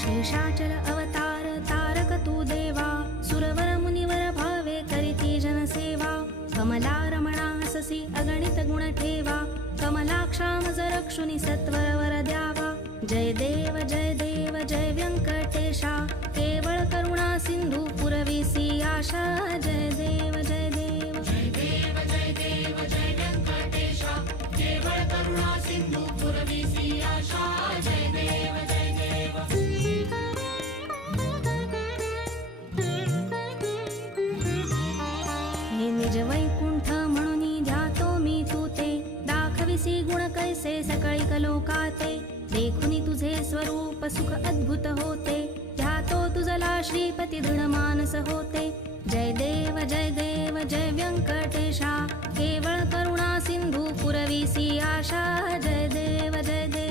शेषाचल अवतार तारक तू देवा, सुरवर मुनिवर भावे करीती जनसेवा. कमला रमणाससी अगणित गुण ठेवा, कमलाक्षा मज रक्षुनी सत्वर वर द्यावा. जय देव जय देव जय व्यंकटेशा, केवळ करुणा सिंधू पुरविसी आशा. जय देव जय देव जय देव जय देव जय व्यंकटेशा, केवळ करुणा सिंधू पुरविसी आशा. जय देव जय देव. हे निज वैकुंठ म्हणून ध्यातो मी तू ते, दाखविसी गुण कैसे सकळी कलोकाते. देखुनी तुझे स्वरूप सुख अद्भुत होते, ध्यातो तुझला श्रीपती दृढ मानस होते. जय देव जय व्यंकटेशा, केवळ करुणा सिंधू पुरविसी आशा. जय देव जय देव